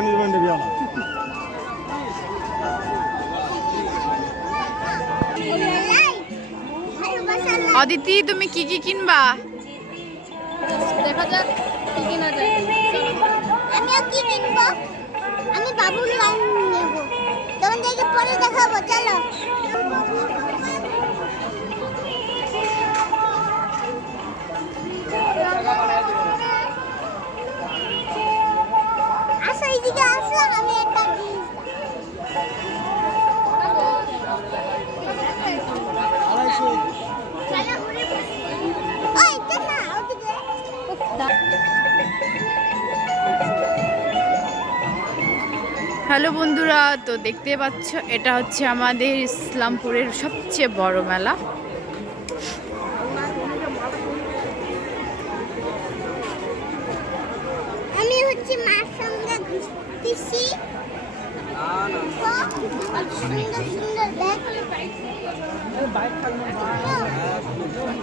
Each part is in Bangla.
റാണി വേണ്ടി വ്യാള অদিতি তুমি কি কি কিনবা? দেখা যাক কি কিনা যায়। আমি কি কিনবো? আমি বাবুর লাইন নেব। তোমাদেরকে পরে দেখাবো চলো। হ্যালো বন্ধুরা তো দেখতে পাচ্ছ এটা হচ্ছে আমাদের ইসলামপুরের সবচেয়ে বড় মেলা। আমি হচ্ছে সঙ্গে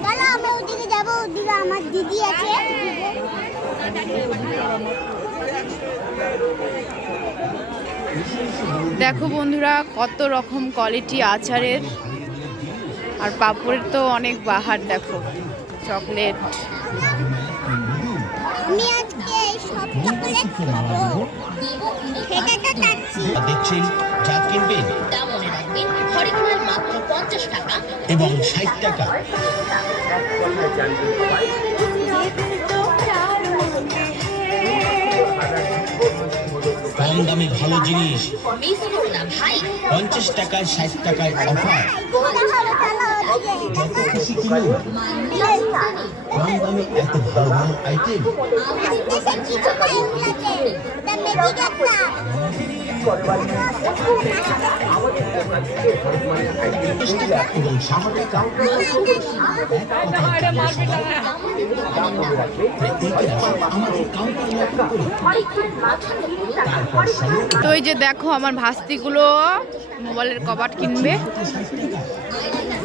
চলো ওদিকে যাব ওদিকে আমার দিদি আছে দেখো বন্ধুরা, কত রকম কোয়ালিটি আচারের। আর পাপড়ের তো অনেক বাহার, দেখো। চকলেট। চাচ্ছি দেখছেন যা কিনবেন। এবং ষাট টাকা। কম দামে ভালো জিনিস। পঞ্চাশ টাকায় ষাট টাকায় অফার। তো এই যে দেখো আমার ভাস্তিগুলো মোবাইলের কভার কিনবে।